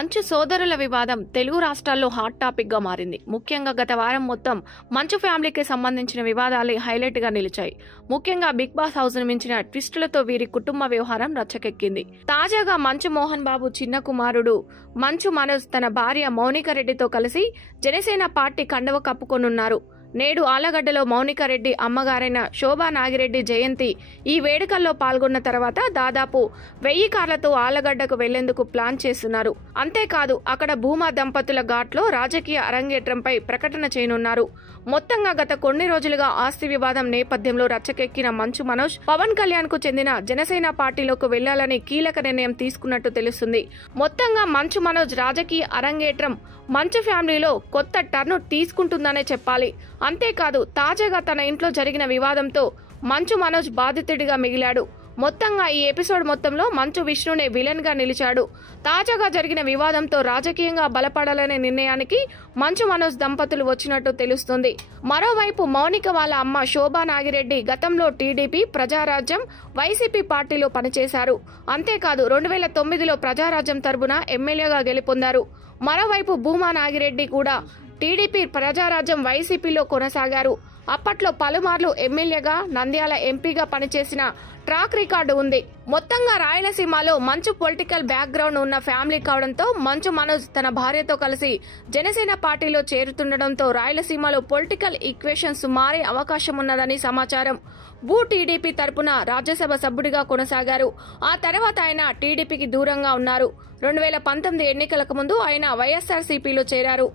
మంచు సోదరుల వివాదం తెలుగు రాష్ట్రాల్లో హాట్ టాపిక్ గా మారింది. ముఖ్యంగా గత వారం మొత్తం మంచు ఫ్యామిలీకి సంబంధించిన వివాదాలే హైలైట్ గా నిలిచాయి. ముఖ్యంగా బిగ్ బాస్ హౌస్ ను మించిన ట్విస్టులతో వీరి కుటుంబ వ్యవహారం రచ్చకెక్కింది. తాజాగా మంచు మోహన్ బాబు చిన్న కుమారుడు మంచు మనోజ్ తన భార్య మౌనిక రెడ్డితో కలిసి జనసేన పార్టీ కండువ కప్పుకొనున్నారు. నేడు ఆలగడ్డలో మౌనిక రెడ్డి అమ్మగారైన శోభా నాగిరెడ్డి జయంతి. ఈ వేడుకల్లో పాల్గొన్న తర్వాత దాదాపు 1000 కార్లతో ఆలగడ్డకు వెళ్లేందుకు ప్లాన్ చేస్తున్నారు. అంతేకాదు అక్కడ భూమా దంపతుల ఘాట్లో రాజకీయ అరంగేట్రంపై ప్రకటన చేయనున్నారు. మొత్తంగా గత కొన్ని రోజులుగా ఆస్తి వివాదం నేపథ్యంలో రచ్చకెక్కిన మంచు మనోజ్ పవన్ కళ్యాణ్ కు చెందిన జనసేన పార్టీలోకి వెళ్లాలని కీలక నిర్ణయం తీసుకున్నట్టు తెలుస్తుంది. మొత్తంగా మంచు మనోజ్ రాజకీయ అరంగేట్రం మంచు ఫ్యామిలీలో కొత్త టర్న్ తీసుకుంటుందనే చెప్పాలి. అంతేకాదు తాజాగా తన ఇంట్లో జరిగిన వివాదంతో మంచు మనోజ్ బాధితుడిగా మిగిలాడు. మొత్తంగా ఈ ఎపిసోడ్ మొత్తంలో మంచు విష్ణునే విలన్ గా నిలిచాడు. తాజాగా జరిగిన వివాదంతో రాజకీయంగా బలపడాలనే నిర్ణయానికి మంచు మనోజ్ దంపతులు వచ్చినట్టు తెలుస్తుంది. మరోవైపు మౌనిక వాళ్ళ అమ్మ శోభా నాగిరెడ్డి గతంలో టీడీపీ, ప్రజారాజ్యం, వైసీపీ పార్టీలో పనిచేశారు. అంతేకాదు 2009లో ప్రజారాజ్యం తరపున ఎమ్మెల్యేగా గెలుపొందారు. మరోవైపు భూమా నాగిరెడ్డి కూడా టీడీపీ, ప్రజారాజ్యం, వైసీపీలో కొనసాగారు. అప్పట్లో పలుమార్లు ఎమ్మెల్యేగా, నంద్యాల ఎంపీగా పనిచేసిన ట్రాక్ రికార్డు ఉంది. మొత్తంగా రాయలసీమలో మంచు పొలిటికల్ బ్యాక్గ్రౌండ్ ఉన్న ఫ్యామిలీ కావడంతో మంచు మనోజ్ తన భార్యతో కలిసి జనసేన పార్టీలో చేరుతుండటంతో రాయలసీమలో పొలిటికల్ ఈక్వేషన్స్ మారే అవకాశం ఉన్నదని సమాచారం. టీడీపీ తరపున రాజ్యసభ సభ్యుడిగా కొనసాగారు. ఆ తర్వాత ఆయన టీడీపీకి దూరంగా ఉన్నారు. 2019 ఎన్నికలకు ముందు ఆయన వైఎస్ఆర్సీపీలో చేరారు.